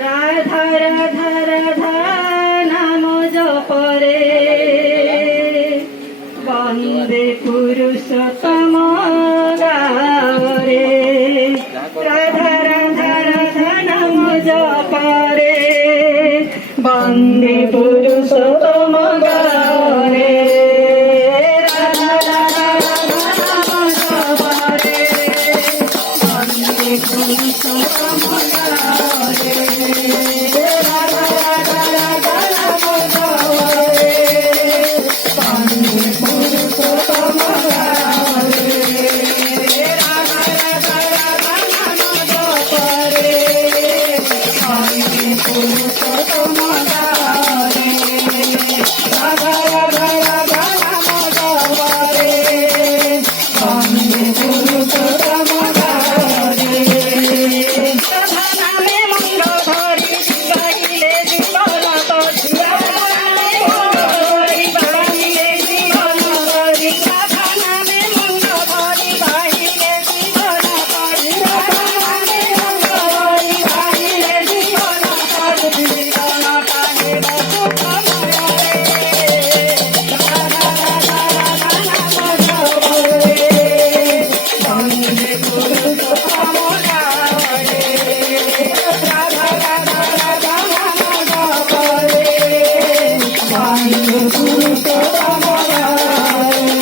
রাধা রাধা রাধা নাম জপরে বন্দে পুরুষোত্তম গাওরে। রাধা রাধা রাধা নাম জপরে বন্দে পুরুষোত্তম গাওরে। রাধা রাধা রাধা নাম জপরে বন্দে পুরুষোত্তম গাওরে। রাধা রাধা রাধা নাম জপরে বন্দে পুরুষোত্তম গাওরে। রাধা রাধা রাধা নাম জপরে বন্দে পুরুষোত্তম গাওরে। রাধা রাধা রাধা নাম জপরে বন্দে পুরুষোত্তম গাওরে। রাধা নামে মন্দ ধরি গাইলে জীবন তরি। রাধা নামে মন্দ ধরি গাইলে জীবন তরি। রাধা নামে মন্দ ধরি গাইলে জীবন তরি। রাধা নামে মন্দ ধরি গাইলে জীবন তরি। জীবন তাহে সুখ মরে। রাধা রাধা রাধা নাম জপরে বন্দে পুরুষোত্তম গাওরে। রাধা রাধা রাধা নাম জপরে বন্দে পুরুষোত্তম গাওরে।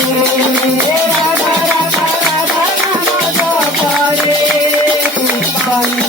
রাধা রাধা রাধা নাম জপরে বন্দে